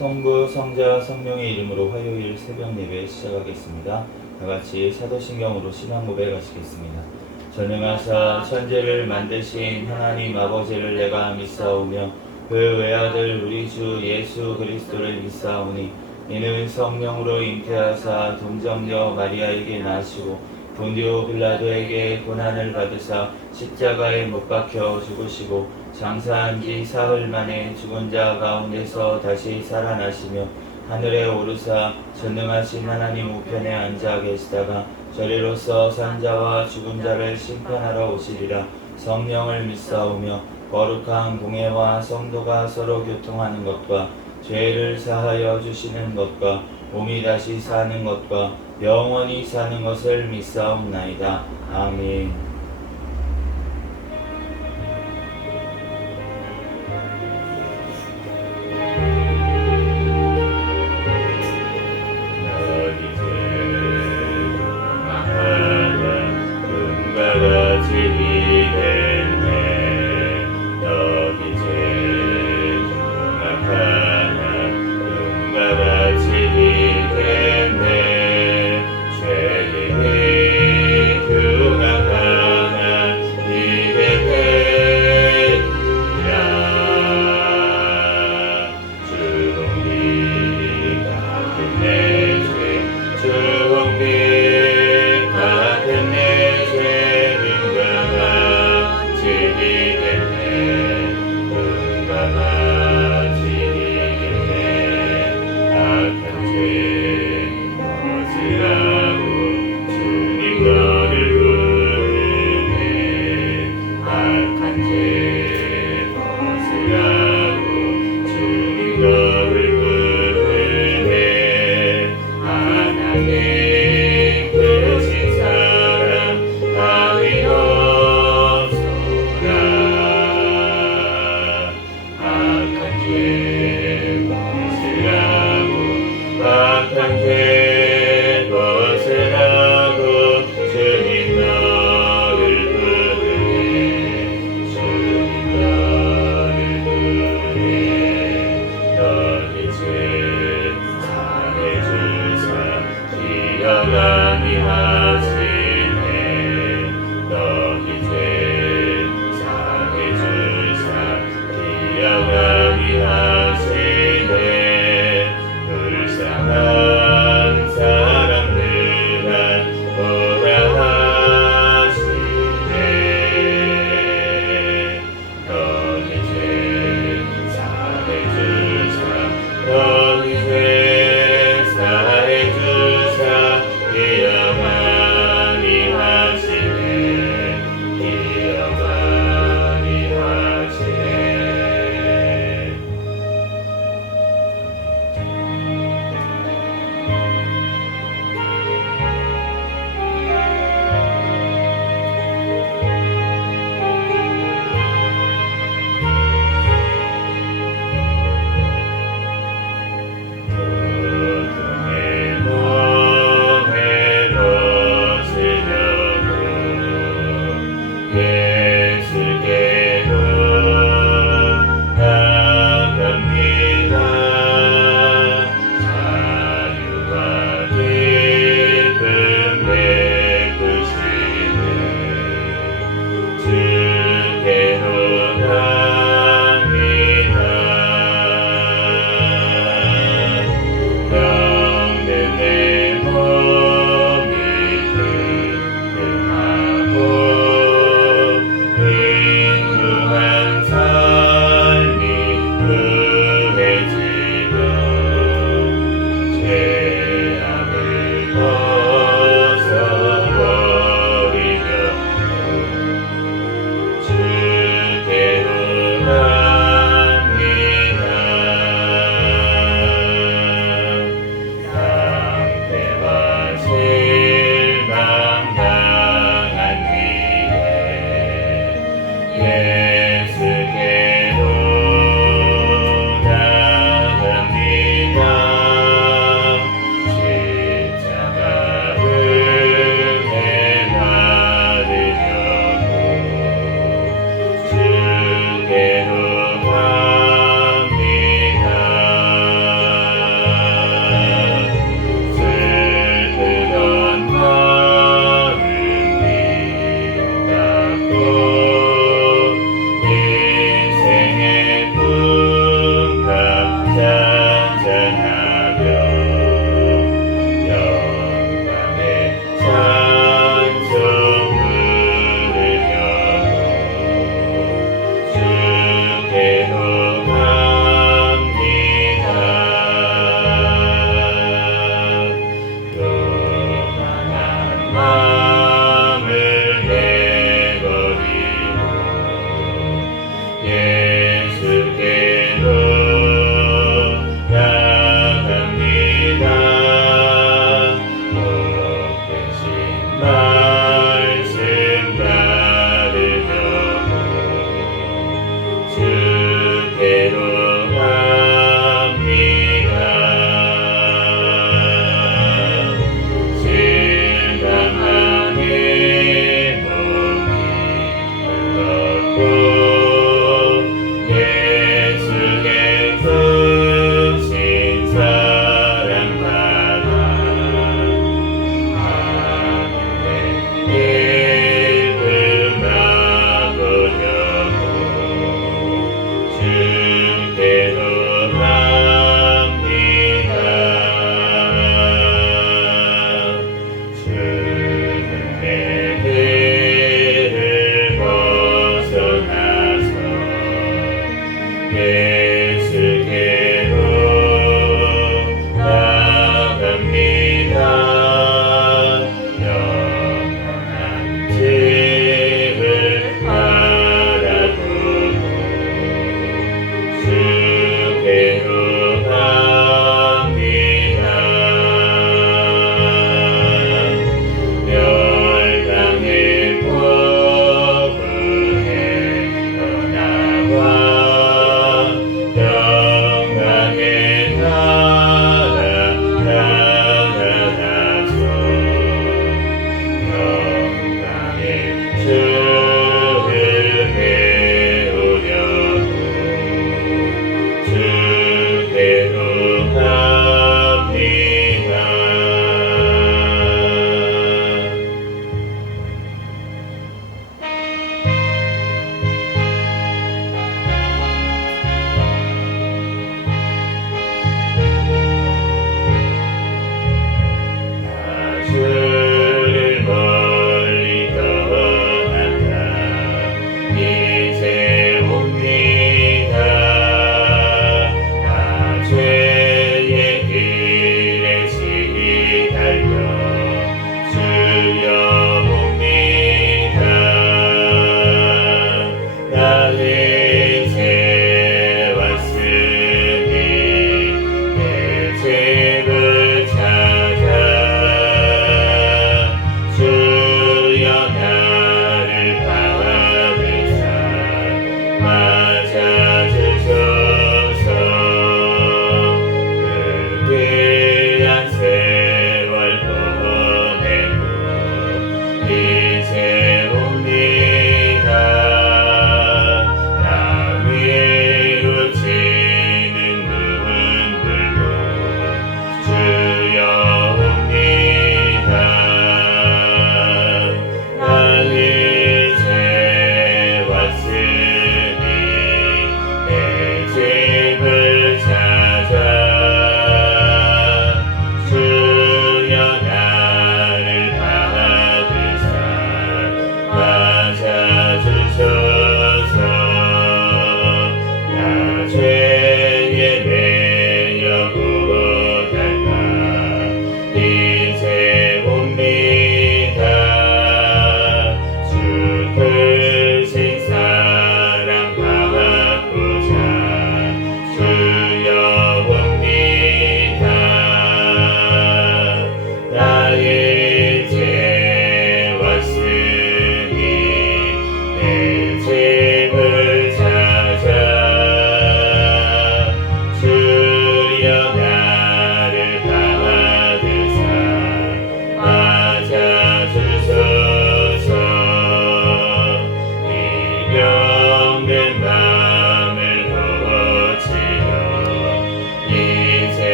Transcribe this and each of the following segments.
성부, 성자, 성령의 이름으로 화요일 새벽 예배 시작하겠습니다. 다같이 사도신경으로 신앙 고백하시겠습니다. 전능하사 천지를 만드신 하나님 아버지를 내가 믿사오며 그 외아들 우리 주 예수 그리스도를 믿사오니 이는 성령으로 잉태하사 동정녀 마리아에게 나시고 본디오 빌라도에게 고난을 받으사 십자가에 못 박혀 죽으시고 장사한 지 사흘 만에 죽은 자 가운데서 다시 살아나시며 하늘에 오르사 전능하신 하나님 우편에 앉아 계시다가 저리로서 산자와 죽은 자를 심판하러 오시리라. 성령을 믿사오며 거룩한 공예와 성도가 서로 교통하는 것과 죄를 사하여 주시는 것과 몸이 다시 사는 것과 영원히 사는 것을 믿사옵나이다. 아멘.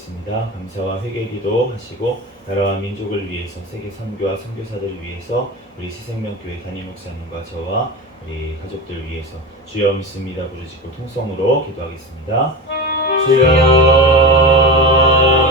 기도하겠습니다. 감사와 회개 기도하시고 나라와 민족을 위해서 세계 선교와 선교사들을 위해서 우리 새생명교회 담임 목사님과 저와 우리 가족들 위해서 주여 믿습니다 부르시고 통성으로 기도하겠습니다. 주여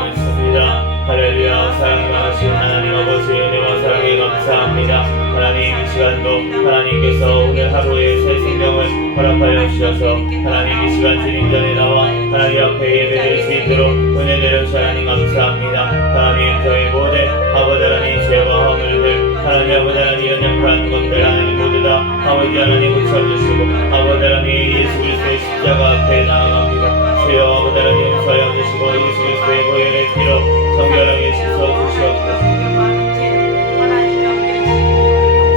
믿습니다. 할렐루야. 사랑이 많으신 하나님 아버지 은혜와 사랑에 감사합니다. 하나님 이 시간도 하나님께서 오늘 하루의 새 생명을 허락하여 주셔서 하나님 이 시간 주님 전에 나와 하나님 앞에 예배드릴 수 있도록 은혜 내려주시 하나님 감사합니다. 하나님 저희 모든 아버지 하나님 죄와 허물들 하나님 아버지 하나님 연약한 것들 하나님 모두 다 아버지 하나님 고쳐주시고 아버지 하나님 예수 그리스도의 십자가 앞에 나아갑니다. 주여 아버지 하나님 용서하여 주시고 예수 그리스도의 보혈의 피로 정결하게 씻어주시옵소서.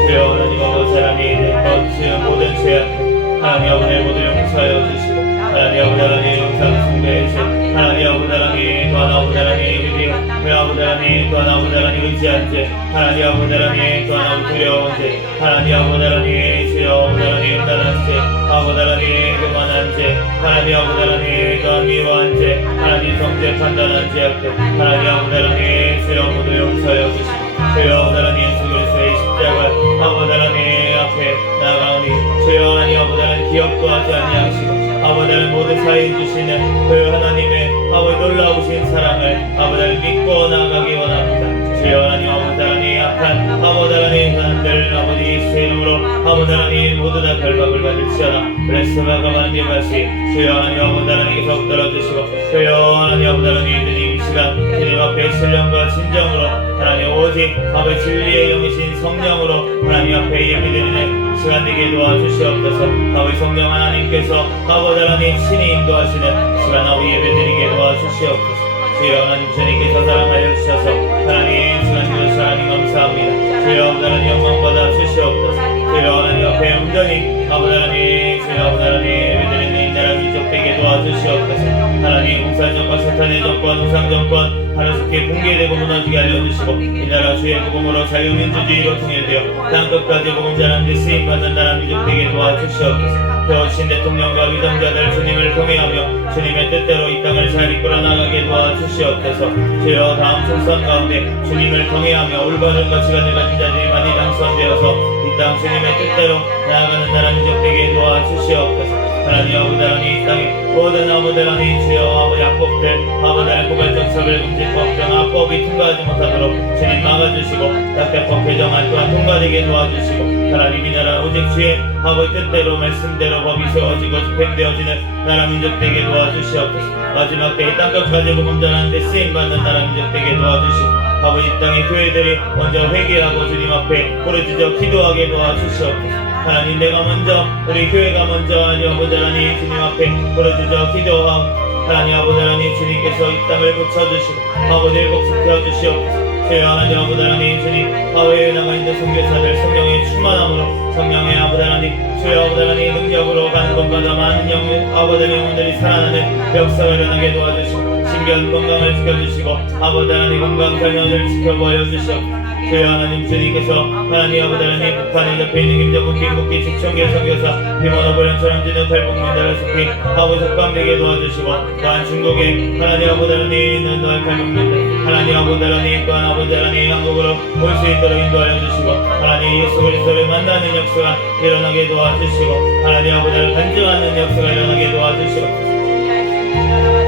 주여 하나님 아버지 하나님 거친 모든 죄악들 하나님 아버지 모두 용서하여 주시고 하나님 아버지 하나님 영상 숭배해주시고 하나님 아버지 하나님 또 하나 아버지 하나님 믿음 아버지 하나님 또 하나 아버지 하나님 의지한 죄 하나님 아버지 하나님 또 하나 두려운 죄 하나님 아버지 하나님 주여 아버지 하나님 음란한 죄 아버지 하나님 교만한 죄 하나님 아버지 하나님 또한 미워한 죄 하나님 성죄 판단한 죄악들 하나님 아버지 하나님 주여 모두 용서하여 주시고 주여 아버지 하나님 예수 그리스도의 십자가 아버지 하나님 앞에 나가오니 주여 하나님 아버지 하나님 기억도 하지 아니하시고 아버지 하나님 모든 사인 주시는 그 하나님의 아버지 놀라우신 사랑을 아버지 하나님 믿고 나가기 원합니다. 주여 하나님 아버지 하나님 약한 아버지 하나님 사람들 아버지 예수의 이름으로 아버지 하나님 모두 다 결박을 받을지어다. 블레스마가 많은 예바시 주여 하나님 아버지 하나님께서 붙들어주시고 주여 하나님 아버지 하나님 주님 이 시간 주님 앞에 신령과 진정으로 하나님 오직 아버지 진리의 영이신 성령으로 하나님 앞에 예배드리는 시간 되게 도와주시옵소서. 아버지 성령 하나님께서 아버지 하나님 신이 인도하시는 시간 아버지 예배드리게 도와주시옵소서. 주여 하나님 주님께서 사랑하여 주셔서 하나님 시간 주셔서 하나님 감사합니다. 주여 하나님 영광 받아 주시옵소서. 주여 하나님 앞에 온전히 아버지 하나님 주여 아버지 하나님 예배드리는 이 나라 민족 되게 도와주시옵소서. 하나님 공산정권 사탄의 정권 우상정권 하나님께 붕괴되고 무너지게 알려주시고 이 나라 주의 복음으로 자유민주주의로 통일되어 땅끝까지 복음 전하는 데 쓰임받는 나라 민족 되게 도와주시옵소서. 더우신 대통령과 위정자들 주님을 통해하며 주님의 뜻대로 이 땅을 잘 이끌어 나가게 도와주시옵소서. 주여 다음 총선 가운데 주님을 통해하며 올바른 가치관을 가진 자들이 많이 당선되어서 이 땅 주님의 뜻대로 나아가는 나라 민족 되게 도와주시옵소서. 하나님 아버지 하나님 이 땅에 모든 아버지 하나님 주여 아버지 악법들 아버지 하나님 고발정책을 금지법 정합법이 통과하지 못하도록 주님 막아주시고 낙태법 개정안 또한 통과되게 도와주시고 하나님 이 나라 오직 주의 아버지 뜻대로 말씀대로 법이 세워지고 집행되어지는 나라 민족 되게 도와주시옵소서. 마지막 때에 땅끝까지 복음 전하는 데 쓰임받는 나라 민족 되게 도와주시고 아버지 이 땅의 교회들이 먼저 회개하고 주님 앞에 부르짖어 기도하게 도와주시옵소서. 하나님 내가 먼저 우리 교회가 먼저 하나님 아버지 하나님 주님 앞에 부르짖어 기도하고 하나님 아버지 하나님 주님께서 이 땅을 고쳐주시고 아버지를 복수켜 주시옵소서. 주여 하나님 아버지 하나님 주님 아버지에 나가 있는 선교사들 성령의 충만함으로 성령의 아버지 하나님 주여 아버지 하나님 능력으로 가는 곳마다 많은 영혼 아버지 영혼들이 살아나는 역사가 일어나게 도와주시고 신경 건강을 지켜주시고 아버지 하나님 건강 살면을 지켜보여 주시옵소서. 주여 하나님 주님께서 하나님 아버지 하나님 북한에 잡혀있는 김정은 김국기 직종계 선교사 비모노브련처럼 지는 탈북민들을 속히 아버지 석방되게 도와주시고 또한 중국에 하나님 아버지 하나님 있는 너의 탈북민들 하나님 아버지 하나님 또한 아버지 하나님 한국으로 올 수 있도록 인도하여 주시고 하나님 예수 그리스도를 만나는 역사가 일어나게 도와주시고 하나님 아버지 하나님 간증하는 역사가 일어나게 도와주시고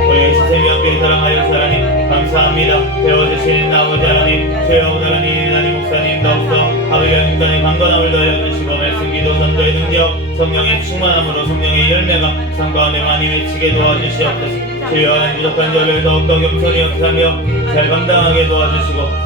우리 새생명교회 사랑하여 하나님 감사합니다. 배워주시는 아버지 하나님 주여 아버지 하나님 목사님 더욱더 아버지 하나님 강건함을 더해주시고 말씀 기도 선도의 능력 성령의 충만함으로 성령의 열매가 삶 가운데 많이 외치게 도와주시옵소서. 주여 하나님 부족한 저를 더욱더 겸손히 역사하며 잘 감당하게 도와주시고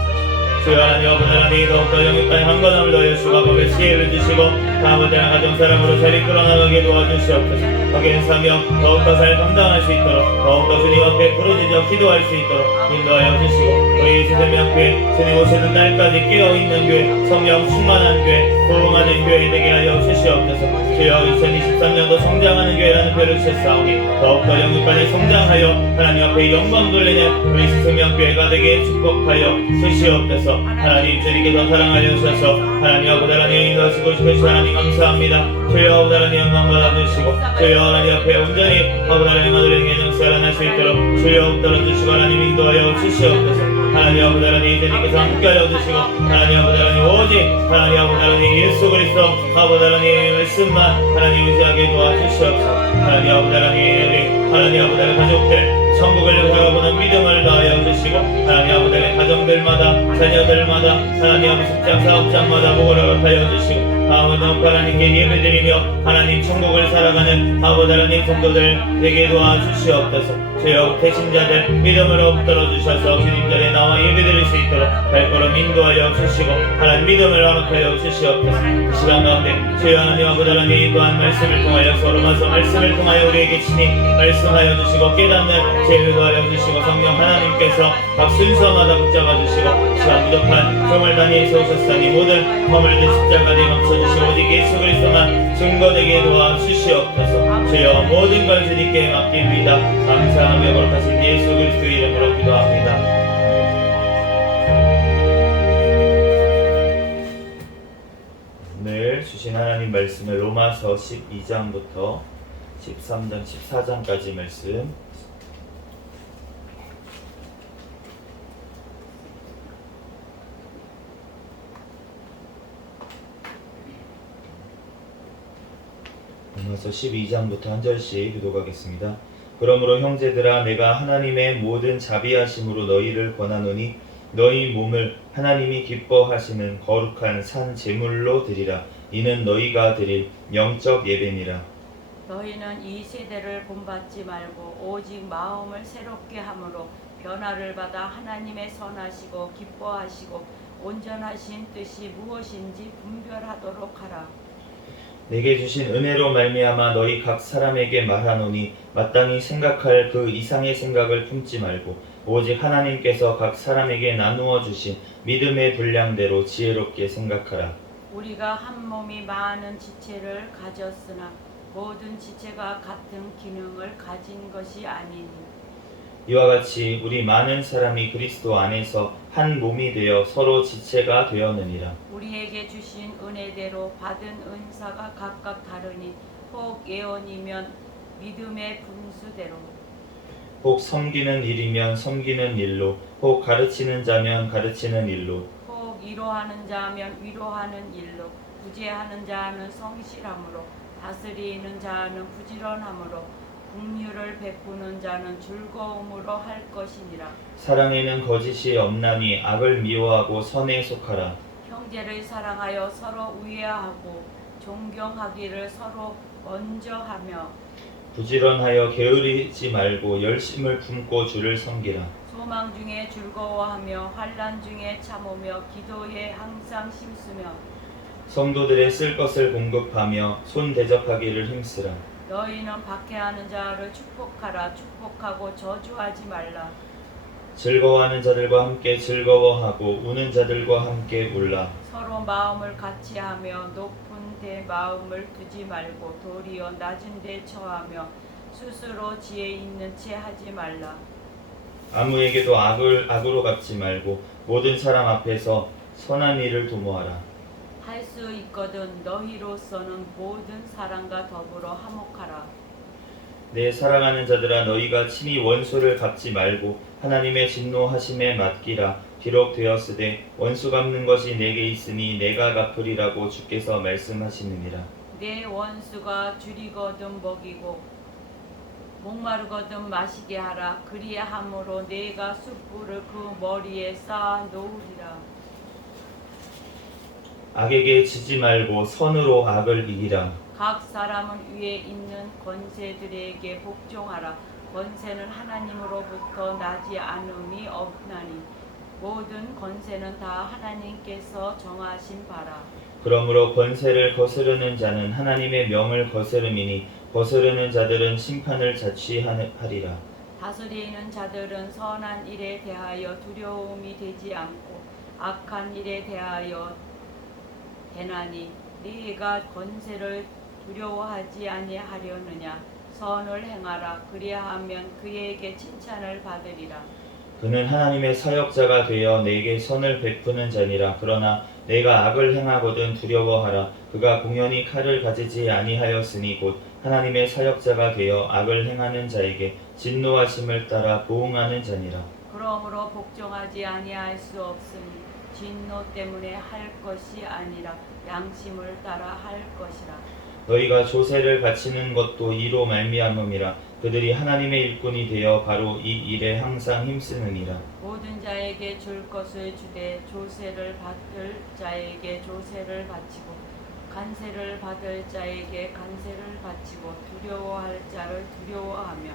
주여 하나님 아버지 하나님 더욱더 영육간의 강건함을 더해주시고 아버지 지혜를 주시고 아버지 하나님 가정사람으로 잘 이끌어 나가게 도와주시옵소서. 확인 사명 더욱더 잘 감당할 수 있도록 더욱더 주님 앞에 부르짖어 기도할 수 있도록 인도하여 주시고 우리 생명교회 주님 오시는 날까지 깨어있는 교회 성령 충만한 교회 부흥하는 교회 되게 하여 주시옵소서. 주여 2023년도 성장하는 교회라는 표를 주셨사오니 더욱더 영육간에 성장하여 하나님 앞에 영광 돌리는 우리 생명교회가 되게 축복하여 주시옵소서. 하나님 주님께서 사랑하여 주셔서 하나님 아버지 하나님 인도하시고 주셔서 하나님 감사합니다. 주여 아버지 하나님 영광 받아주시고 주여 하나님 앞에 온전히 아버지 하나님 아들의 개정수 살아날 수 있도록 주여 붙들어주시고 하나님 인도하여 주시옵소서. 하나님 아버지 하나님 주님께서 함께하여 주시고 하나님 아버지 하나님 오직 하나님 아버지 하나님 예수 그리스도 아버지 하나님 말씀만 하나님 의지하게 도와주시옵소서. 하나님 아버지 하나님 우리 하나님 아버지 하나님 가족들 천국을 바라보는 믿음을 다하여 주시고 하나님 아버지 하나님 가정들마다 자녀들마다 하나님 아버지 직장 사업장마다 복을 허락하여 주시고 아버지 하나님께 예배드리며 하나님 천국을 살아가는 아버지 하나님 성도들 되게 도와주시옵소서. 주여 태신자들 믿음으로 붙들어 주셔서 주님 전에 나와 예배드릴 수 있도록 발걸음 인도하여 주시고 하나님 믿음을 허락하여 주시옵소서. 이 시간 가운데 주여 하나님 아버지 하나님 또한 말씀을 통하여 서로마서 말씀을 통하여 우리에게 친히 말씀하여 주시고 깨닫는 제일도 하여 주시고 성령 하나님께서 각 순서마다 붙잡아 주시고 시간 부족한 종을 다니엘서 오셨으니 모든 허물들 십자가에 감춰주시고 오직 예수 그리스도만 증거되게 도와주시옵소서. 주여 모든 걸 주님께 맡깁니다. 감사하며 거룩하신 예수 그리스도의 이름으로 기도합니다. 오늘 주신 하나님 말씀을 로마서 12장부터 13장 14장까지 말씀 로마서 12장부터 한 절씩 교독하겠습니다. 그러므로 형제들아 내가 하나님의 모든 자비하심으로 너희를 권하노니 너희 몸을 하나님이 기뻐하시는 거룩한 산 제물로 드리라. 이는 너희가 드릴 영적 예배니라. 너희는 이 세대를 본받지 말고 오직 마음을 새롭게 함으로 변화를 받아 하나님의 선하시고 기뻐하시고 온전하신 뜻이 무엇인지 분별하도록 하라. 내게 주신 은혜로 말미암아 너희 각 사람에게 말하노니 마땅히 생각할 그 이상의 생각을 품지 말고 오직 하나님께서 각 사람에게 나누어 주신 믿음의 분량대로 지혜롭게 생각하라. 우리가 한 몸이 많은 지체를 가졌으나 모든 지체가 같은 기능을 가진 것이 아니니 이와 같이 우리 많은 사람이 그리스도 안에서 한 몸이 되어 서로 지체가 되었느니라. 우리에게 주신 은혜대로 받은 은사가 각각 다르니 혹 예언이면 믿음의 분수대로 혹 섬기는 일이면 섬기는 일로 혹 가르치는 자면 가르치는 일로 혹 위로하는 자면 위로하는 일로 구제하는 자는 성실함으로 다스리는 자는 부지런함으로 긍휼을 베푸는 자는 즐거움으로 할 것이니라. 사랑에는 거짓이 없나니 악을 미워하고 선에 속하라. 형제를 사랑하여 서로 우애하고 존경하기를 서로 먼저 하며 부지런하여 게으르지 말고 열심을 품고 주를 섬기라. 소망 중에 즐거워하며 환난 중에 참으며 기도에 항상 힘쓰며 성도들의 쓸 것을 공급하며 손 대접하기를 힘쓰라. 너희는 박해하는 자를 축복하라. 축복하고 저주하지 말라. 즐거워하는 자들과 함께 즐거워하고 우는 자들과 함께 울라. 서로 마음을 같이하며 높은 데 마음을 두지 말고 도리어 낮은 데 처하며 스스로 지혜 있는 채 하지 말라. 아무에게도 악으로 갚지 말고 모든 사람 앞에서 선한 일을 도모하라. 할 수 있거든 너희로서는 모든 사람과 더불어 화목하라. 내 사랑하는 자들아 너희가 친히 원수를 갚지 말고 하나님의 진노하심에 맡기라. 비록 되었으되 원수 갚는 것이 내게 있으니 내가 갚으리라고 주께서 말씀하시느니라. 내 원수가 줄이거든 먹이고 목마르거든 마시게 하라. 그리함으로 내가 숯불을 그 머리에 쌓아 놓으리라. 악에게 지지 말고 선으로 악을 이기라. 각 사람은 위에 있는 권세들에게 복종하라. 권세는 하나님으로부터 나지 않음이 없나니 모든 권세는 다 하나님께서 정하신 바라. 그러므로 권세를 거스르는 자는 하나님의 명을 거스름이니 거스르는 자들은 심판을 자취하리라. 다스리는 자들은 선한 일에 대하여 두려움이 되지 않고 악한 일에 대하여 되나니 네가 권세를 두려워하지 아니하려느냐. 선을 행하라. 그리하면 그에게 칭찬을 받으리라. 그는 하나님의 사역자가 되어 내게 선을 베푸는 자니라. 그러나 내가 악을 행하거든 두려워하라. 그가 공연히 칼을 가지지 아니하였으니 곧 하나님의 사역자가 되어 악을 행하는 자에게 진노하심을 따라 보응하는 자니라. 그러므로 복종하지 아니할 수 없으니 진노 때문에 할 것이 아니라 양심을 따라 할 것이라. 너희가 조세를 바치는 것도 이로 말미암음이라. 그들이 하나님의 일꾼이 되어 바로 이 일에 항상 힘쓰느니라. 모든 자에게 줄 것을 주되 조세를 받을 자에게 조세를 바치고 간세를 받을 자에게 간세를 바치고 두려워할 자를 두려워하며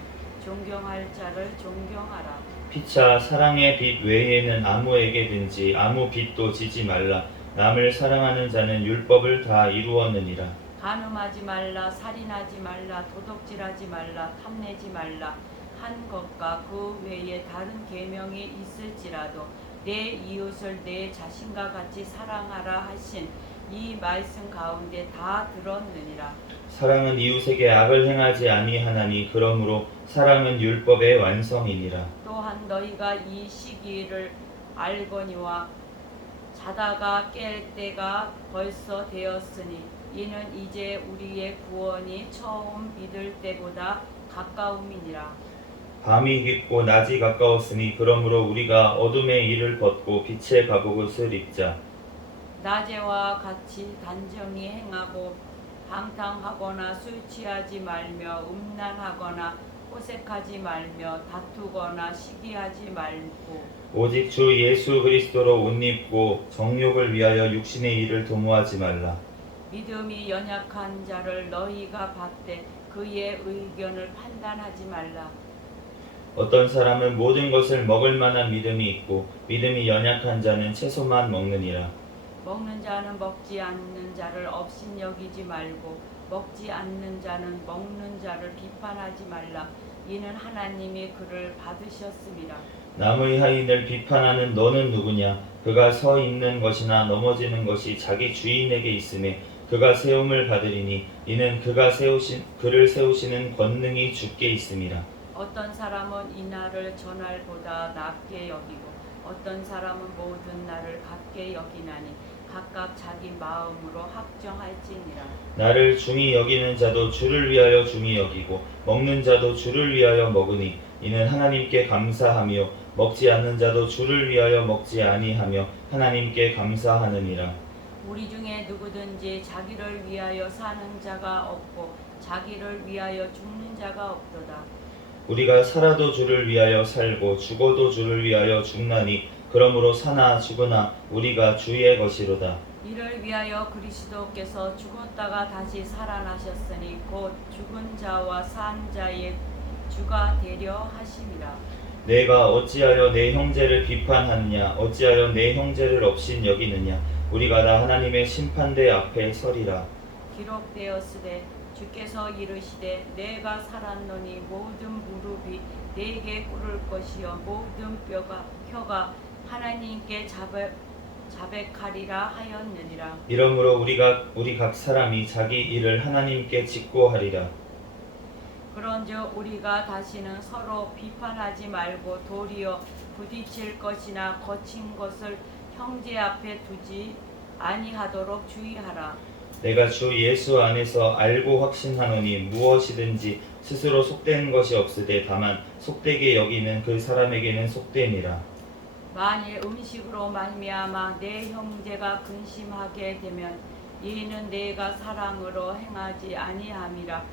존경할 자를 존경하라. 피차 사랑의 빚 외에는 아무에게든지 아무 빚도 지지 말라. 남을 사랑하는 자는 율법을 다 이루었느니라. 간음하지 말라, 살인하지 말라, 도둑질하지 말라, 탐내지 말라 한 것과 그 외에 다른 계명이 있을지라도 내 이웃을 내 자신과 같이 사랑하라 하신 이 말씀 가운데 다 들었느니라. 사랑은 이웃에게 악을 행하지 아니하나니 그러므로 사랑은 율법의 완성이니라. 또한 너희가 이 시기를 알거니와 자다가 깰 때가 벌써 되었으니 이는 이제 우리의 구원이 처음 믿을 때보다 가까움이니라. 밤이 깊고 낮이 가까웠으니 그러므로 우리가 어둠의 일을 벗고 빛의 갑옷을 입자. 낮에와 같이 단정히 행하고 방탕하거나 술 취하지 말며 음란하거나 호색하지 말며 다투거나 시기하지 말고 오직 주 예수 그리스도로 옷 입고 정욕을 위하여 육신의 일을 도모하지 말라. 믿음이 연약한 자를 너희가 받되 그의 의견을 판단하지 말라. 어떤 사람은 모든 것을 먹을 만한 믿음이 있고 믿음이 연약한 자는 채소만 먹느니라. 먹는 자는 먹지 않는 자를 업신여기지 말고 먹지 않는 자는 먹는 자를 비판하지 말라. 이는 하나님이 그를 받으셨음이라. 남의 하인을 비판하는 너는 누구냐? 그가 서 있는 것이나 넘어지는 것이 자기 주인에게 있음에 그가 세움을 받으리니 이는 그를 세우시는 권능이 주께 있음이라. 어떤 사람은 이날을 전날보다 낮게 여기고 어떤 사람은 모든 날을 같게 여기나니 각각 자기 마음으로 확정할지니라. 나를 중히 여기는 자도 주를 위하여 중히 여기고 먹는 자도 주를 위하여 먹으니 이는 하나님께 감사하며 먹지 않는 자도 주를 위하여 먹지 아니하며 하나님께 감사하느니라. 우리 중에 누구든지 자기를 위하여 사는 자가 없고 자기를 위하여 죽는 자가 없도다. 우리가 살아도 주를 위하여 살고 죽어도 주를 위하여 죽나니 그러므로 사나 죽으나 우리가 주의 것이로다. 이를 위하여 그리스도께서 죽었다가 다시 살아나셨으니 곧 죽은 자와 산 자의 주가 되려 하심이라. 내가 어찌하여 내 형제를 비판하느냐? 어찌하여 내 형제를 업신 여기느냐? 우리가 다 하나님의 심판대 앞에 서리라. 기록되었으되 주께서 이르시되 내가 살았노니 모든 무릎이 내게 꿇을 것이요 모든 혀가 하나님께 자백하리라 하였느니라. 이러므로 우리 각 사람이 자기 일을 하나님께 직고하리라. 그런즉 우리가 다시는 서로 비판하지 말고 도리어 부딪힐 것이나 거친 것을 형제 앞에 두지 아니하도록 주의하라. 내가 주 예수 안에서 알고 확신하노니 무엇이든지 스스로 속된 것이 없으되 다만 속되게 여기는 그 사람에게는 속됨이라. 만일 음식으로 말미암아 내 형제가 근심하게 되면 이는 내가 사랑으로 행하지 아니함이라.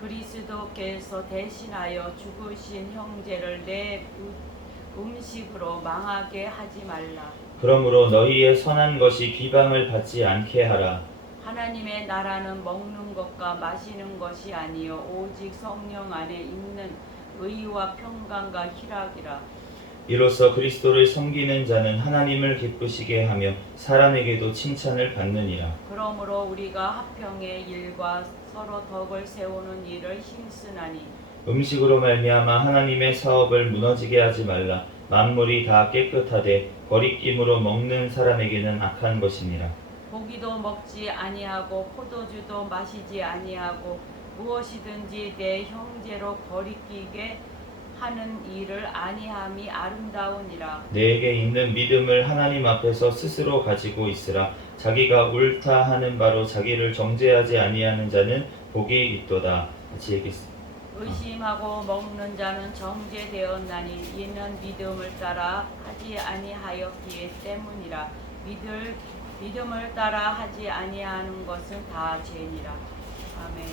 그리스도께서 대신하여 죽으신 형제를 내 음식으로 망하게 하지 말라. 그러므로 너희의 선한 것이 비방을 받지 않게 하라. 하나님의 나라는 먹는 것과 마시는 것이 아니요 오직 성령 안에 있는 의와 평강과 희락이라. 이로써 그리스도를 섬기는 자는 하나님을 기쁘시게 하며 사람에게도 칭찬을 받느니라. 그러므로 우리가 화평의 일과 서로 덕을 세우는 일을 힘쓰나니 음식으로 말미암아 하나님의 사업을 무너지게 하지 말라. 만물이 다 깨끗하되 거리낌으로 먹는 사람에게는 악한 것이니라. 고기도 먹지 아니하고 포도주도 마시지 아니하고 무엇이든지 내 형제로 거리끼게 하는 일을 아니함이 아름다우니라. 내게 있는 믿음을 하나님 앞에서 스스로 가지고 있으라. 자기가 옳다 하는 바로 자기를 정죄하지 아니하는 자는 복이 있도다. 같이 읽겠습니다. 의심하고 먹는 자는 정죄되었나니 이는 믿음을 따라 하지 아니하였기에 때문이라. 믿음을 따라 하지 아니하는 것은 다 죄니라. 아멘.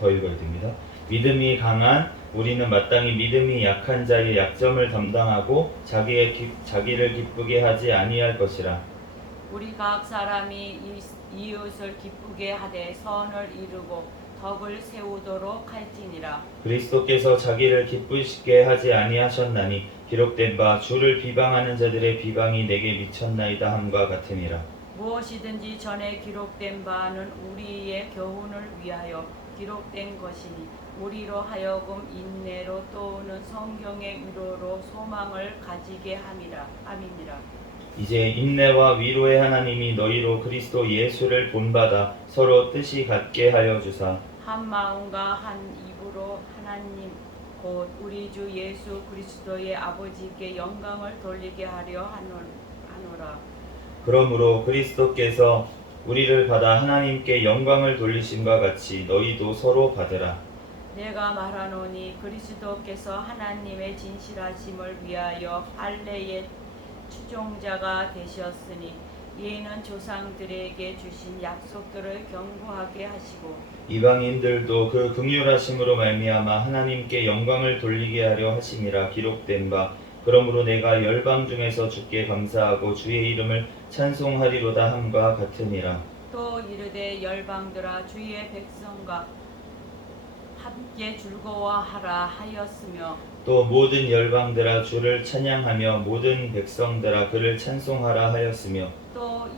더 읽어야 됩니다. 믿음이 강한 우리는 마땅히 믿음이 약한 자의 약점을 담당하고 자기를 기쁘게 하지 아니할 것이라. 우리 각 사람이 이웃을 기쁘게 하되 선을 이루고 덕을 세우도록 할지니라. 그리스도께서 자기를 기쁘시게 하지 아니하셨나니 기록된 바 주를 비방하는 자들의 비방이 내게 미쳤나이다 함과 같으니라. 무엇이든지 전에 기록된 바는 우리의 교훈을 위하여 기록된 것이니 우리로 하여금 인내로 또는 성경의 위로로 소망을 가지게 함이니라. 이제 인내와 위로의 하나님이 너희로 그리스도 예수를 본받아 서로 뜻이 같게 하여 주사 한 마음과 한 입으로 하나님 곧 우리 주 예수 그리스도의 아버지께 영광을 돌리게 하려 하노라. 그러므로 그리스도께서 우리를 받아 하나님께 영광을 돌리심과 같이 너희도 서로 받으라. 내가 말하노니 그리스도께서 하나님의 진실하심을 위하여 할례의 추종자가 되셨으니 이는 조상들에게 주신 약속들을 견고하게 하시고 이방인들도 그 긍휼하심으로 말미암아 하나님께 영광을 돌리게 하려 하심이라 기록된 바 그러므로 내가 열방 중에서 주께 감사하고 주의 이름을 찬송하리로다 함과 같으니라. 또 이르되 열방들아 주의 백성과 함께 즐거워하라 하였으며 또 모든 열방들아 주를 찬양하며 모든 백성들아 그를 찬송하라 하였으며 또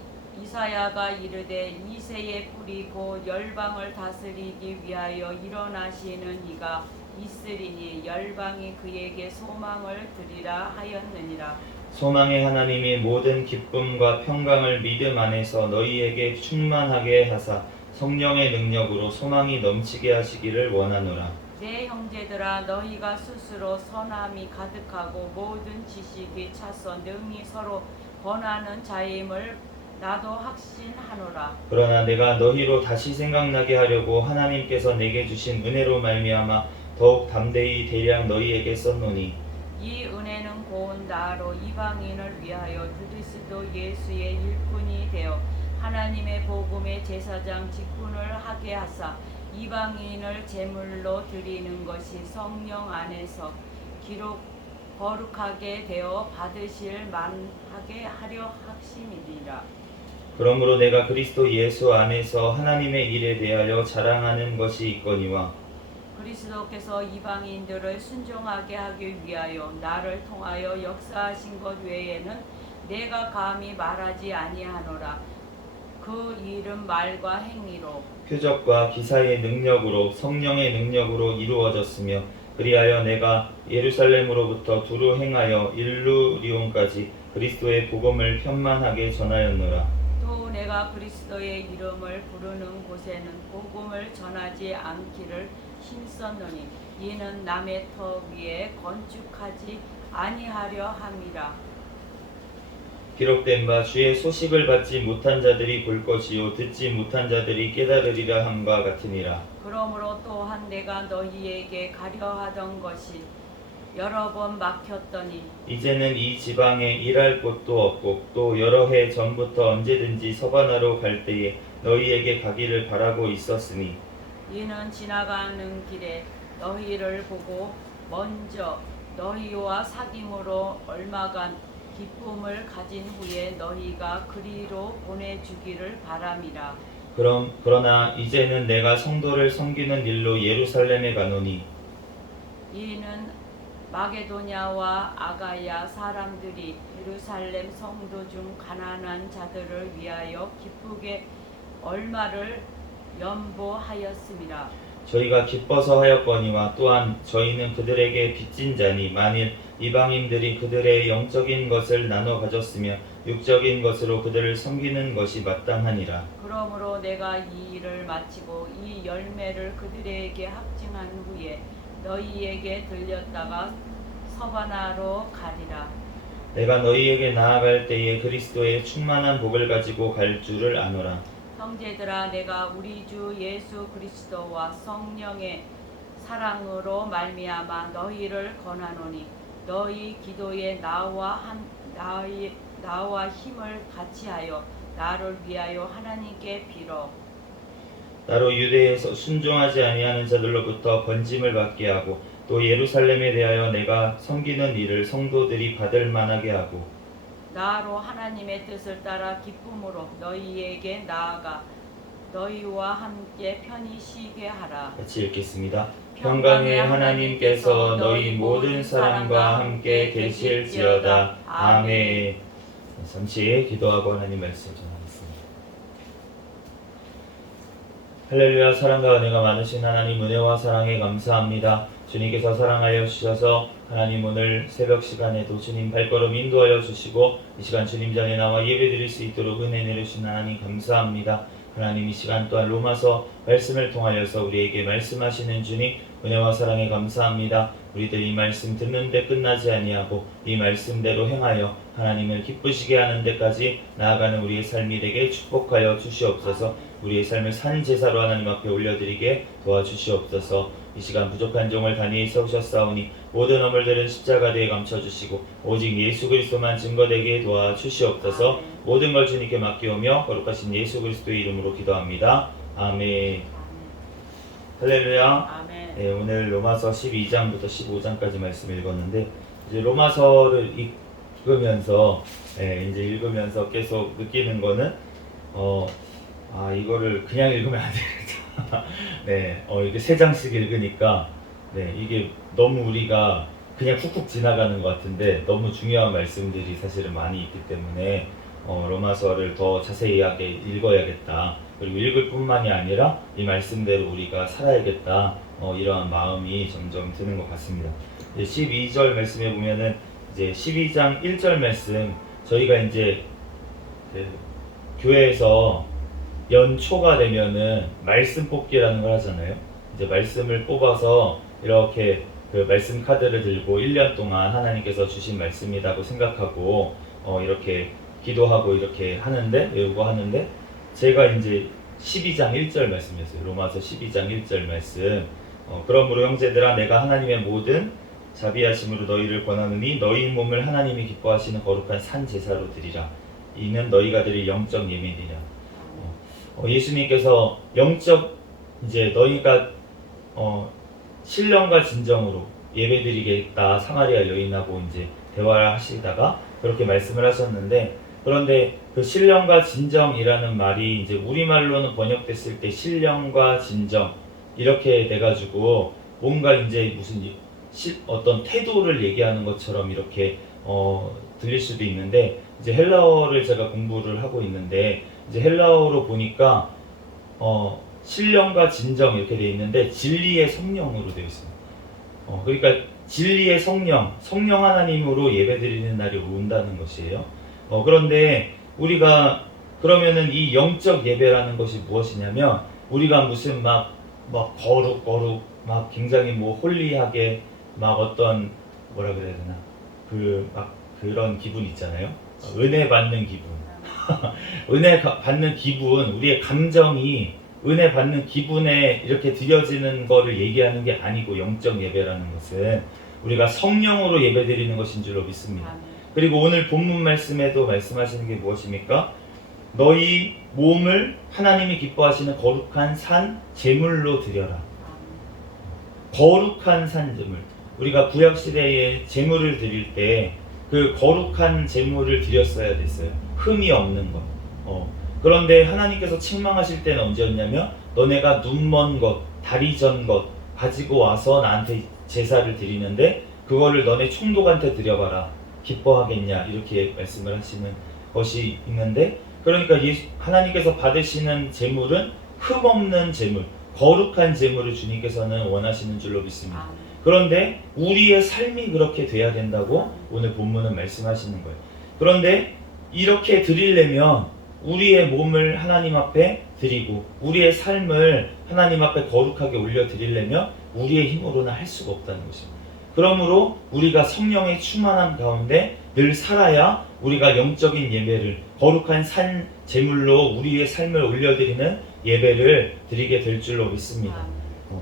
이사야가 이르되 이새의 뿌리 곧 열방을 다스리기 위하여 일어나시는 이가 있으리니 열방이 그에게 소망을 드리라 하였느니라. 소망의 하나님이 모든 기쁨과 평강을 믿음 안에서 너희에게 충만하게 하사 성령의 능력으로 소망이 넘치게 하시기를 원하노라. 내 형제들아 너희가 스스로 선함이 가득하고 모든 지식이 차서 능히 서로 권하는 자임을 나도 확신하노라. 그러나 내가 너희로 다시 생각나게 하려고 하나님께서 내게 주신 은혜로 말미암아 더욱 담대히 대량 너희에게 썼노니 이 은혜는 곧 나로 이방인을 위하여 그리스도 예수의 일꾼이 되어 하나님의 복음의 제사장 직분을 하게 하사 이방인을 제물로 드리는 것이 성령 안에서 거룩하게 되어 받으실 만하게 하려 하심이니라. 그러므로 내가 그리스도 예수 안에서 하나님의 일에 대하여 자랑하는 것이 있거니와 그리스도께서 이방인들을 순종하게 하기 위하여 나를 통하여 역사하신 것 외에는 내가 감히 말하지 아니하노라. 그 일은 말과 행위로 표적과 기사의 능력으로 성령의 능력으로 이루어졌으며 그리하여 내가 예루살렘으로부터 두루 행하여 일루리온까지 그리스도의 복음을 편만하게 전하였노라. 또 내가 그리스도의 이름을 부르는 곳에는 복음을 전하지 않기를 힘썼노니 이는 남의 터 위에 건축하지 아니하려 함이라. 기록된 바 주의 소식을 받지 못한 자들이 볼 것이요 듣지 못한 자들이 깨달으리라 함과 같으니라. 그러므로 또한 내가 너희에게 가려하던 것이 여러 번 막혔더니 이제는 이 지방에 일할 곳도 없고 또 여러 해 전부터 언제든지 서바나로 갈 때에 너희에게 가기를 바라고 있었으니 이는 지나가는 길에 너희를 보고 먼저 너희와 사귐으로 얼마간 기쁨을 가진 후에 너희가 그리로 보내주기를 바람이라. 그러나 이제는 내가 성도를 섬기는 일로 예루살렘에 가노니 이는 마게도냐와 아가야 사람들이 예루살렘 성도 중 가난한 자들을 위하여 기쁘게 얼마를 연보하였음이라. 저희가 기뻐서 하였거니와 또한 저희는 그들에게 빚진 자니 만일 이방인들이 그들의 영적인 것을 나눠 가졌으며 육적인 것으로 그들을 섬기는 것이 마땅하니라. 그러므로 내가 이 일을 마치고 이 열매를 그들에게 확증한 후에 너희에게 들렸다가 서바나로 가리라. 내가 너희에게 나아갈 때에 그리스도의 충만한 복을 가지고 갈 줄을 아노라. 형제들아, 내가 우리 주 예수 그리스도와 성령의 사랑으로 말미암아 너희를 권하노니 너희 기도에 나와 힘을 같이하여 나를 위하여 하나님께 빌어. 나로 유대에서 순종하지 아니하는 자들로부터 번짐을 받게 하고 또 예루살렘에 대하여 내가 섬기는 일을 성도들이 받을 만하게 하고 나로 하나님의 뜻을 따라 기쁨으로 너희에게 나아가 너희와 함께 편히 쉬게 하라. 같이 읽겠습니다. 평강의 하나님께서 너희 모든 사람과 함께 계실지어다. 아멘. 잠시 기도하고 하나님 말씀 전하겠습니다. 할렐루야. 사랑과 은혜가 많으신 하나님, 은혜와 사랑에 감사합니다. 주님께서 사랑하여 주셔서 하나님 오늘 새벽 시간에도 주님 발걸음 인도하여 주시고 이 시간 주님 전에 나와 예배드릴 수 있도록 은혜 내려주신 하나님 감사합니다. 하나님 이 시간 또한 로마서 말씀을 통하여서 우리에게 말씀하시는 주님 은혜와 사랑에 감사합니다. 우리들 이 말씀 듣는데 끝나지 아니하고 이 말씀대로 행하여 하나님을 기쁘시게 하는 데까지 나아가는 우리의 삶이 되게 축복하여 주시옵소서. 우리의 삶을 산 제사로 하나님 앞에 올려드리게 도와주시옵소서. 이 시간 부족한 종을 단위에 세우셨사오니 모든 허물들은 십자가대에 감춰주시고 오직 예수 그리스도만 증거되게 도와주시옵소서. 모든 걸 주님께 맡기오며 거룩하신 예수 그리스도의 이름으로 기도합니다. 아멘. 할렐루야. 아멘. 네, 오늘 로마서 12장부터 15장까지 말씀 읽었는데 이제 로마서를 읽으면서 이제 읽으면서 계속 느끼는 거는 이거를 그냥 읽으면 안 되겠다. 네, 이렇게 세 장씩 읽으니까 이게 너무 우리가 그냥 훅훅 지나가는 것 같은데 너무 중요한 말씀들이 사실은 많이 있기 때문에 로마서를 더 자세히하게 읽어야겠다. 그리고 읽을 뿐만이 아니라 이 말씀대로 우리가 살아야겠다. 이러한 마음이 점점 드는 것 같습니다. 12절 말씀에 보면은 이제 12장 1절 말씀 저희가 이제 교회에서 연초가 되면은 말씀 뽑기라는 걸 하잖아요. 이제 말씀을 뽑아서 이렇게 그 말씀 카드를 들고 1년 동안 하나님께서 주신 말씀이라고 생각하고 이렇게 기도하고 이렇게 하는데 외우고 하는데 제가 이제 12장 1절 말씀이었어요. 로마서 12장 1절 말씀. 그러므로 형제들아 내가 하나님의 모든 자비하심으로 너희를 권하노니 너희 몸을 하나님이 기뻐하시는 거룩한 산 제사로 드리라. 이는 너희가 드릴 영적 예민이라. 예수님께서 영적 이제 너희가 신령과 진정으로 예배드리겠다 사마리아 여인하고 이제 대화를 하시다가 그렇게 말씀을 하셨는데 그런데 그 신령과 진정이라는 말이 이제 우리말로는 번역됐을 때 신령과 진정 이렇게 돼가지고 뭔가 이제 무슨 어떤 태도를 얘기하는 것처럼 이렇게 들릴 수도 있는데 이제 헬라어를 제가 공부를 하고 있는데 이제 헬라어로 보니까 신령과 진정 이렇게 돼 있는데 진리의 성령으로 되어 있습니다. 그러니까 진리의 성령 하나님으로 예배드리는 날이 온다는 것이에요. 그런데 우리가 그러면은 이 영적 예배라는 것이 무엇이냐면 우리가 무슨 막 거룩 막 굉장히 뭐 홀리하게 막 어떤 뭐라 그래야 되나 막 그런 기분 있잖아요. 은혜 받는 기분. 은혜 받는 기분, 우리의 감정이 은혜 받는 기분에 이렇게 드려지는 거를 얘기하는 게 아니고 영적 예배라는 것은 우리가 성령으로 예배드리는 것인 줄로 믿습니다. 그리고 오늘 본문 말씀에도 말씀하시는 게 무엇입니까? 너희 몸을 하나님이 기뻐하시는 거룩한 산 제물로 드려라. 거룩한 산 제물. 우리가 구약시대에 제물을 드릴 때 그 거룩한 제물을 드렸어야 됐어요. 흠이 없는 것. 그런데 하나님께서 책망하실 때는 언제였냐면 너네가 눈먼 것, 다리 전 것 가지고 와서 나한테 제사를 드리는데 그거를 너네 총독한테 드려봐라. 기뻐하겠냐 이렇게 말씀을 하시는 것이 있는데 그러니까 하나님께서 받으시는 제물은 흠 없는 제물, 거룩한 제물을 주님께서는 원하시는 줄로 믿습니다. 아멘. 그런데 우리의 삶이 그렇게 돼야 된다고 오늘 본문은 말씀하시는 거예요. 그런데 이렇게 드리려면 우리의 몸을 하나님 앞에 드리고 우리의 삶을 하나님 앞에 거룩하게 올려드리려면 우리의 힘으로는 할 수가 없다는 것입니다. 그러므로 우리가 성령의 충만함 가운데 늘 살아야 우리가 영적인 예배를 거룩한 산 제물로 우리의 삶을 올려드리는 예배를 드리게 될 줄로 믿습니다.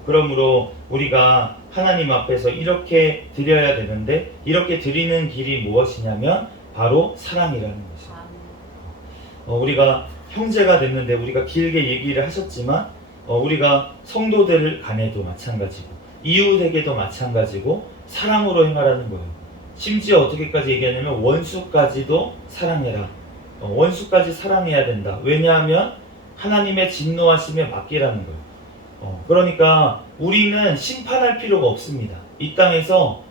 그러므로 우리가 하나님 앞에서 이렇게 드려야 되는데 이렇게 드리는 길이 무엇이냐면 바로 사랑이라는 것입니다. 우리가 형제가 됐는데 우리가 길게 얘기를 하셨지만 우리가 성도들 간에도 마찬가지고 이웃에게도 마찬가지고 사랑으로 행하라는 거예요. 심지어 어떻게까지 얘기하냐면 원수까지도 사랑해라. 원수까지 사랑해야 된다. 왜냐하면 하나님의 진노하심에 맡기라는 거예요. 그러니까 우리는 심판할 필요가 없습니다. 이 땅에서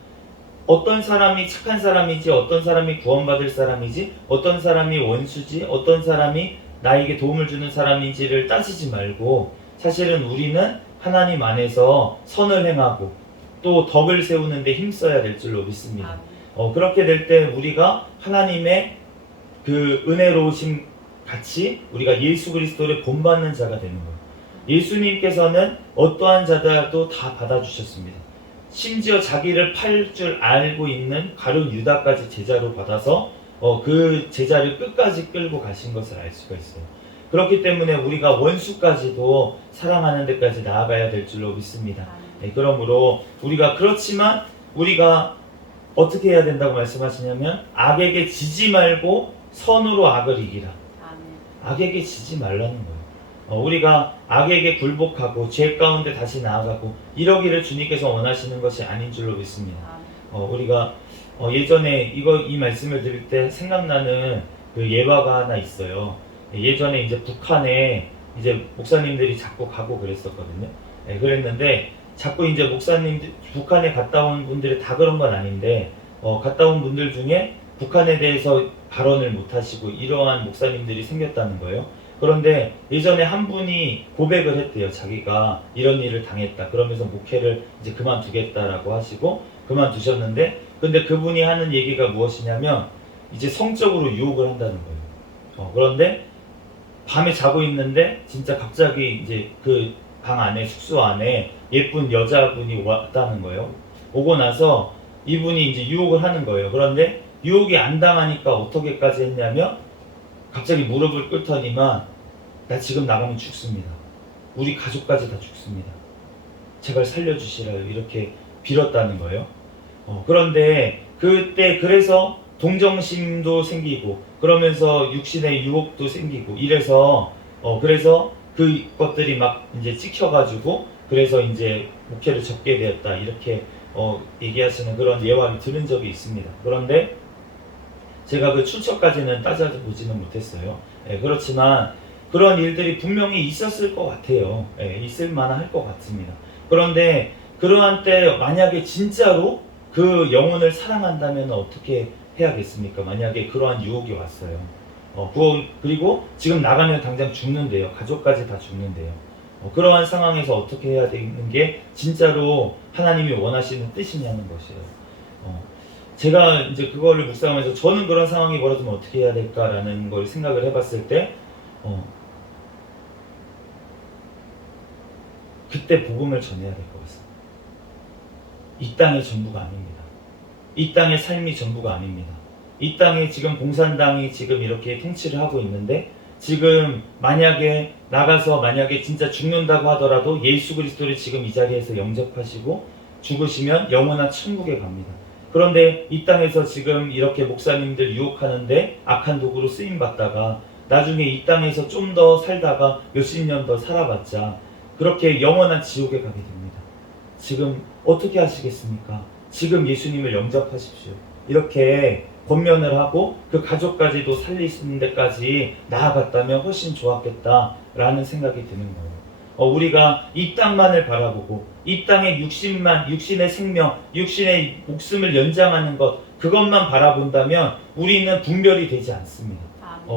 어떤 사람이 착한 사람이지, 어떤 사람이 구원받을 사람이지, 어떤 사람이 원수지, 어떤 사람이 나에게 도움을 주는 사람인지를 따지지 말고 사실은 우리는 하나님 안에서 선을 행하고 또 덕을 세우는 데 힘써야 될 줄로 믿습니다. 그렇게 될 때 우리가 하나님의 그 은혜로우심 같이 우리가 예수 그리스도를 본받는 자가 되는 거예요. 예수님께서는 어떠한 자들도 다 받아주셨습니다. 심지어 자기를 팔 줄 알고 있는 가룟 유다까지 제자로 받아서 그 제자를 끝까지 끌고 가신 것을 알 수가 있어요. 그렇기 때문에 우리가 원수까지도 사랑하는 데까지 나아가야 될 줄로 믿습니다. 그러므로 우리가 그렇지만 우리가 어떻게 해야 된다고 말씀하시냐면 악에게 지지 말고 선으로 악을 이기라. 악에게 지지 말라는 거예요. 우리가 악에게 굴복하고 죄 가운데 다시 나아가고 이러기를 주님께서 원하시는 것이 아닌 줄로 믿습니다. 우리가 예전에 이 말씀을 드릴 때 생각나는 그 예화가 하나 있어요. 예전에 이제 북한에 이제 목사님들이 자꾸 가고 그랬었거든요. 그랬는데 자꾸 이제 목사님들 북한에 갔다 온 분들이 다 그런 건 아닌데 갔다 온 분들 중에 북한에 대해서 발언을 못 하시고 이러한 목사님들이 생겼다는 거예요. 그런데 예전에 한 분이 고백을 했대요. 자기가 이런 일을 당했다. 그러면서 목회를 이제 그만두겠다라고 하시고 그만두셨는데 근데 그분이 하는 얘기가 무엇이냐면 이제 성적으로 유혹을 한다는 거예요. 그런데 밤에 자고 있는데 진짜 갑자기 이제 그 방 안에 숙소 안에 예쁜 여자분이 왔다는 거예요. 오고 나서 이분이 이제 유혹을 하는 거예요. 그런데 유혹이 안 당하니까 어떻게까지 했냐면 갑자기 무릎을 꿇더니만 나 지금 나가면 죽습니다. 우리 가족까지 다 죽습니다. 제발 살려주시라요. 이렇게 빌었다는 거예요. 그런데 그때 그래서 동정심도 생기고 그러면서 육신의 유혹도 생기고 이래서 그래서 그것들이 막 이제 찍혀가지고 그래서 이제 목회를 접게 되었다 이렇게 얘기하시는 그런 예화를 들은 적이 있습니다. 그런데 제가 그 출처까지는 따져보지는 못했어요. 그렇지만 그런 일들이 분명히 있었을 것 같아요. 있을 만할 것 같습니다. 그런데 그러한 때 만약에 진짜로 그 영혼을 사랑한다면 어떻게 해야겠습니까? 만약에 그러한 유혹이 왔어요. 그리고 지금 나가면 당장 죽는데요. 가족까지 다 죽는데요. 그러한 상황에서 어떻게 해야 되는 게 진짜로 하나님이 원하시는 뜻이냐는 것이에요. 제가 이제 그거를 묵상하면서 저는 그런 상황이 벌어지면 어떻게 해야 될까라는 걸 생각을 해봤을 때 그때 복음을 전해야 될 것 같습니다. 이 땅의 전부가 아닙니다. 이 땅의 삶이 전부가 아닙니다. 이 땅에 지금 공산당이 지금 이렇게 통치를 하고 있는데 지금 만약에 나가서 만약에 진짜 죽는다고 하더라도 예수 그리스도를 지금 이 자리에서 영접하시고 죽으시면 영원한 천국에 갑니다. 그런데 이 땅에서 지금 이렇게 목사님들 유혹하는데 악한 도구로 쓰임받다가 나중에 이 땅에서 좀 더 살다가 몇십 년 더 살아봤자 그렇게 영원한 지옥에 가게 됩니다. 지금 어떻게 하시겠습니까? 지금 예수님을 영접하십시오. 이렇게 권면을 하고 그 가족까지도 살리는 데까지 나아갔다면 훨씬 좋았겠다라는 생각이 드는 거예요. 우리가 이 땅만을 바라보고 이 땅의 육신의 생명, 육신의 목숨을 연장하는 것 그것만 바라본다면 우리는 분별이 되지 않습니다.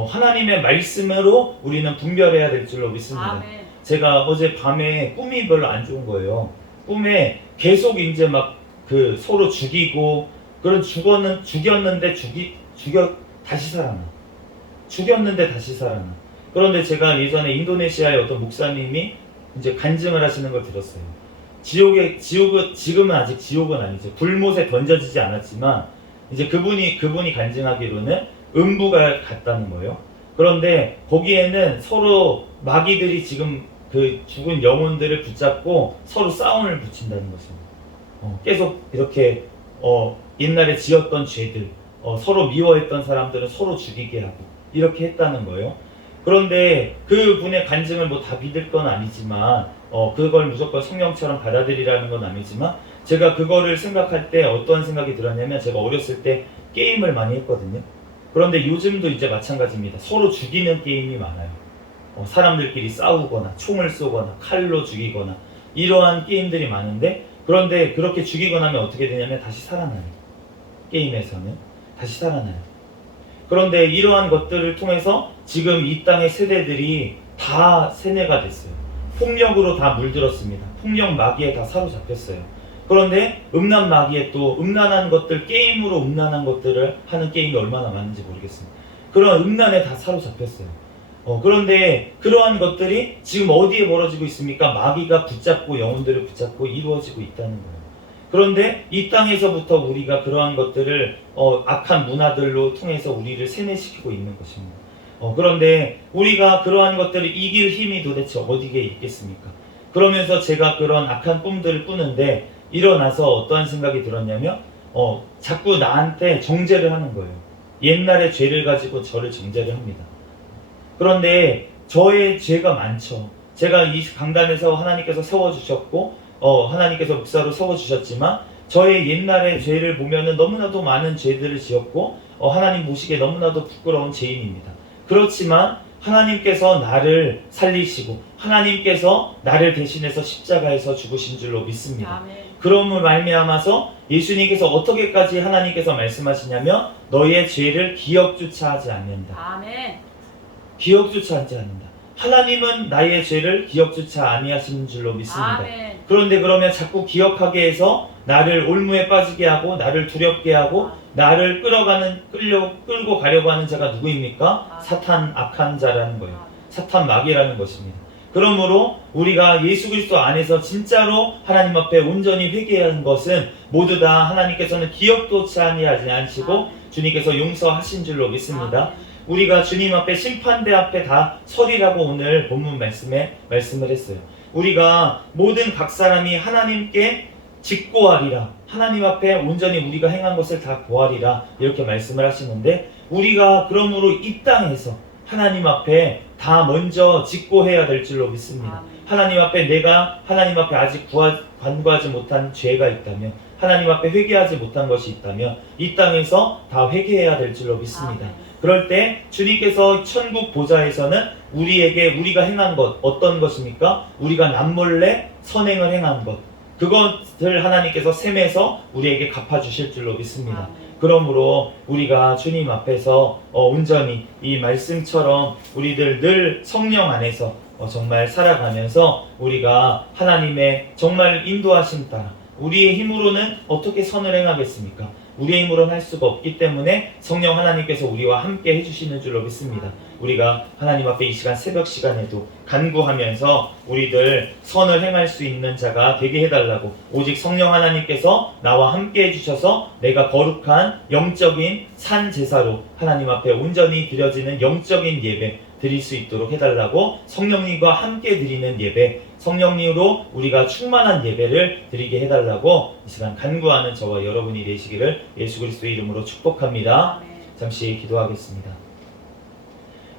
하나님의 말씀으로 우리는 분별해야 될 줄로 믿습니다. 제가 어제 밤에 꿈이 별로 안 좋은 거예요. 꿈에 계속 이제 막 그 서로 죽이고, 그런 죽였는데 다시 살아나. 죽였는데 다시 살아나. 그런데 제가 예전에 인도네시아의 어떤 목사님이 이제 간증을 하시는 걸 들었어요. 지금은 아직 지옥은 아니죠. 불못에 던져지지 않았지만, 이제 그분이 간증하기로는 음부가 갔다는 거예요. 그런데 거기에는 서로 마귀들이 지금 그 죽은 영혼들을 붙잡고 서로 싸움을 붙인다는 것입니다. 계속 이렇게 옛날에 지었던 죄들, 서로 미워했던 사람들은 서로 죽이게 하고 이렇게 했다는 거예요. 그런데 그 분의 간증을 뭐 다 믿을 건 아니지만, 그걸 무조건 성령처럼 받아들이라는 건 아니지만, 제가 그거를 생각할 때 어떤 생각이 들었냐면, 제가 어렸을 때 게임을 많이 했거든요. 그런데 요즘도 이제 마찬가지입니다. 서로 죽이는 게임이 많아요. 사람들끼리 싸우거나 총을 쏘거나 칼로 죽이거나 이러한 게임들이 많은데, 그런데 그렇게 죽이고 나면 어떻게 되냐면 다시 살아나요. 게임에서는 다시 살아나요. 그런데 이러한 것들을 통해서 지금 이 땅의 세대들이 다 세뇌가 됐어요. 폭력으로 다 물들었습니다. 폭력 마귀에 다 사로잡혔어요. 그런데 음란 마귀에 또 음란한 것들, 게임으로 음란한 것들을 하는 게임이 얼마나 많은지 모르겠습니다. 그런 음란에 다 사로잡혔어요. 그런데 그러한 것들이 지금 어디에 벌어지고 있습니까? 마귀가 붙잡고 영혼들을 붙잡고 이루어지고 있다는 거예요. 그런데 이 땅에서부터 우리가 그러한 것들을 악한 문화들로 통해서 우리를 세뇌시키고 있는 것입니다. 그런데 우리가 그러한 것들을 이길 힘이 도대체 어디에 있겠습니까? 그러면서 제가 그런 악한 꿈들을 꾸는데, 일어나서 어떠한 생각이 들었냐면, 자꾸 나한테 정죄를 하는 거예요. 옛날의 죄를 가지고 저를 정죄를 합니다. 그런데 저의 죄가 많죠. 제가 이 강단에서 하나님께서 세워주셨고, 하나님께서 목사로 세워주셨지만, 저의 옛날의 죄를 보면은 너무나도 많은 죄들을 지었고, 하나님 보시기에 너무나도 부끄러운 죄인입니다. 그렇지만 하나님께서 나를 살리시고 하나님께서 나를 대신해서 십자가에서 죽으신 줄로 믿습니다. 아멘. 그럼을 말미암아서 예수님께서 어떻게까지 하나님께서 말씀하시냐면, 너의 죄를 기억조차 하지 않는다. 아멘. 기억조차 하지 않는다. 하나님은 나의 죄를 기억조차 아니하시는 줄로 믿습니다. 아멘. 그런데 그러면 자꾸 기억하게 해서 나를 올무에 빠지게 하고 나를 두렵게 하고 나를 끌고 가려고 하는 자가 누구입니까? 사탄, 악한 자라는 거예요. 사탄 마귀라는 것입니다. 그러므로 우리가 예수 그리스도 안에서 진짜로 하나님 앞에 온전히 회개하는 것은 모두 다 하나님께서는 기억조차 아니하지 않으시고 주님께서 용서하신 줄로 믿습니다. 우리가 주님 앞에 심판대 앞에 다 서리라고 오늘 본문 말씀에 말씀을 했어요. 우리가 모든 각 사람이 하나님께 직고하리라, 하나님 앞에 온전히 우리가 행한 것을 다 고하리라, 이렇게 말씀을 하시는데, 우리가 그러므로 이 땅에서 하나님 앞에 다 먼저 직고해야 될 줄로 믿습니다. 하나님 앞에 내가 하나님 앞에 아직 간구하지 못한 죄가 있다면, 하나님 앞에 회개하지 못한 것이 있다면 이 땅에서 다 회개해야 될 줄로 믿습니다. 그럴 때 주님께서 천국 보좌에서는 우리가 행한 것, 어떤 것입니까? 우리가 남몰래 선행을 행한 것, 그것을 하나님께서 셈에서 우리에게 갚아주실 줄로 믿습니다. 그러므로 우리가 주님 앞에서 온전히 이 말씀처럼 우리들 늘 성령 안에서 정말 살아가면서 우리가 하나님의 정말 인도하심 따라, 우리의 힘으로는 어떻게 선을 행하겠습니까? 우리의 힘으로는 할 수가 없기 때문에 성령 하나님께서 우리와 함께 해주시는 줄로 믿습니다. 우리가 하나님 앞에 이 시간, 새벽 시간에도 간구하면서 우리들 선을 행할 수 있는 자가 되게 해달라고, 오직 성령 하나님께서 나와 함께 해주셔서 내가 거룩한 영적인 산 제사로 하나님 앞에 온전히 드려지는 영적인 예배 드릴 수 있도록 해달라고, 성령님과 함께 드리는 예배, 성령님으로 우리가 충만한 예배를 드리게 해달라고 이 시간 간구하는 저와 여러분이 되시기를 예수 그리스도의 이름으로 축복합니다. 잠시 기도하겠습니다.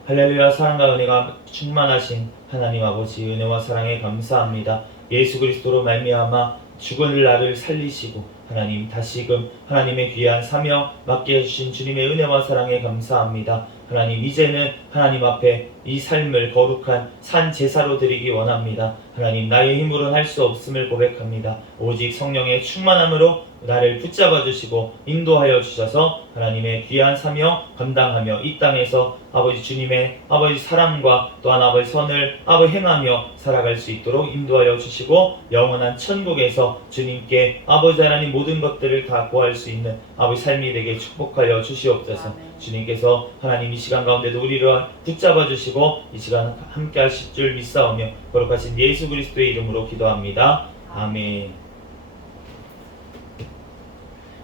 할렐루야. 사랑과 은혜가 충만하신 하나님 아버지, 은혜와 사랑에 감사합니다. 예수 그리스도로 말미암아 죽은 나를 살리시고 하나님 다시금 하나님의 귀한 사명 맡게 해주신 주님의 은혜와 사랑에 감사합니다. 하나님 이제는 하나님 앞에 이 삶을 거룩한 산 제사로 드리기 원합니다. 하나님 나의 힘으로는 할 수 없음을 고백합니다. 오직 성령의 충만함으로 나를 붙잡아 주시고 인도하여 주셔서 하나님의 귀한 사명 감당하며 이 땅에서 아버지 주님의 아버지 사랑과 또한 아버지 선을 아버지 행하며 살아갈 수 있도록 인도하여 주시고 영원한 천국에서 주님께 아버지 하나님 모든 것들을 다 구할 수 있는 아버지 삶이 되게 축복하여 주시옵소서. 아멘. 주님께서 하나님 이 시간 가운데도 우리를 붙잡아 주시고 이 시간 함께 하실 줄 믿사오며 거룩하신 예수 그리스도의 이름으로 기도합니다. 아멘.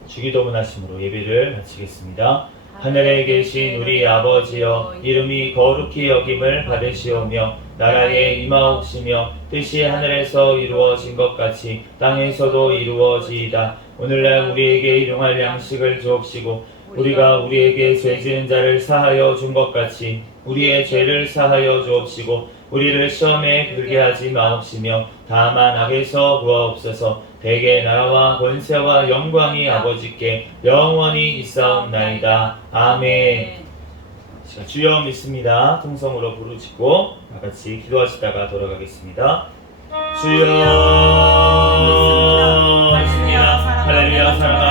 주기도문 하심으로 예배를 마치겠습니다. 하늘에 계신 우리 아버지여, 이름이 거룩히 여김을 받으시오며 나라에 임하옵시며 뜻이 하늘에서 이루어진 것 같이 땅에서도 이루어지이다. 오늘날 우리에게 일용할 양식을 주옵시고 우리가 우리에게 죄 지은 자를 사하여 준 것 같이 우리의 죄를 사하여 주옵시고 우리를 시험에 들게 하지 마옵시며 다만 악에서 구하옵소서. 대개 나라와 권세와 영광이 아버지께 영원히 있사옵나이다. 아멘. 자, 주여 믿습니다. 통성으로 부르짖고 다같이 기도하시다가 돌아가겠습니다. 주여 믿습니다. 할렐루야 사랑하는